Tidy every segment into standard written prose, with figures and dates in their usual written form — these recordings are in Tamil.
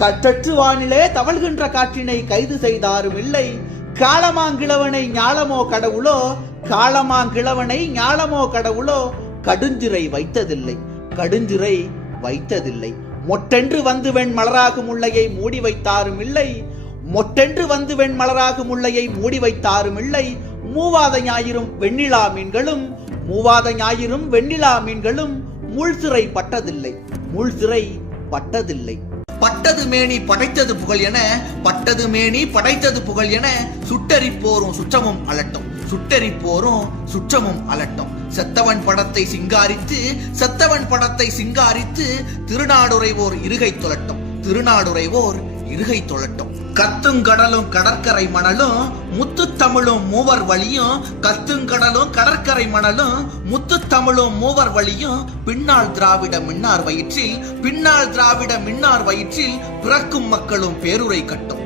கற்றற்று வானிலே தவழ்கின்ற காற்றினை கைது செய்தாரும் இல்லை. காலமாங்கிழவனை ஞாலமோ கடவுளோ, காலமாங்கிழவனை ஞாலமோ கடவுளோ, கடுஞ்சிறை வைத்ததில்லை, கடுஞ்சிறை வைத்ததில்லை. மொட்டென்று வந்து வெண் மலராகும் முல்லையை மூடி வைத்தாரும் இல்லை, மொட்டென்று வந்து வெண் மலராகும் முல்லையை மூடி வைத்தாரும் இல்லை. மூவாத ஞாயிறும் வெண்ணிலா மீன்களும், மூவாத ஞாயிறும் வெண்ணிலா மீன்களும் மூழ்சிறை பட்டதில்லை, மூழ்சிறை பட்டதில்லை. பட்டது மேனி படைத்தது புகழ் என, பட்டது மேனி படைத்தது புகழ் என, சுட்டரிப்போரும் சுற்றமும் அலட்டும், சுட்டரிப்போரும் சுற்றமும் அலட்டும். செத்தவன் படத்தை சிங்காரித்து, செத்தவன் படத்தை சிங்காரித்து, திருநாடுரைவோர் இருகை தொழட்டும், திருநாடுரைவோர் இருகை தொழட்டும். கத்துங்கடலும் கடற்கரை மணலும் முத்துத்தமிழும் மூவர் வழியும், கத்துங்கடலும் கடற்கரை மணலும் முத்துத்தமிழும் மூவர் வழியும், பின்னால் திராவிட மின்னார் வயிற்றில், பின்னால் திராவிட மின்னார் வயிற்றில் பிறக்கும் மக்களும் பேருரை கட்டும்.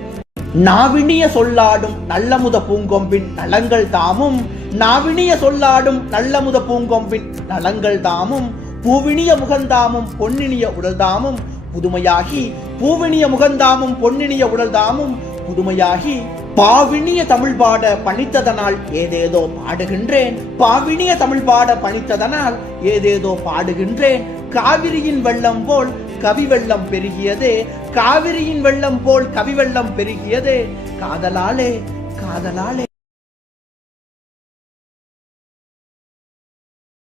நாவினிய சொல்லாடும் நல்லமுத பூங்கொம்பின் நலங்கள் தாமும், நாவினிய சொல்லாடும் நல்லமுத பூங்கொம்பின் நலங்கள் தாமும், பூவினிய முகந்தாமும் பொன்னினிய உடல்தாமும் புதுமையாகி, பூவினிய முகந்தாமும் பொன்னினிய உடல்தாமும் புதுமையாகி, பாவினிய தமிழ் பாட பணித்ததனால் ஏதேதோ பாடுகின்றேன், பாவினிய தமிழ் பாட பணித்ததனால் ஏதேதோ பாடுகின்றேன். காவிரியின் வெள்ளம் போல் கவி வெள்ளம் பெருகியதே, காவிரியின் வெள்ளம் போல் கவி வெள்ளம் பெருகியதே, காதலாலே காதலாலே.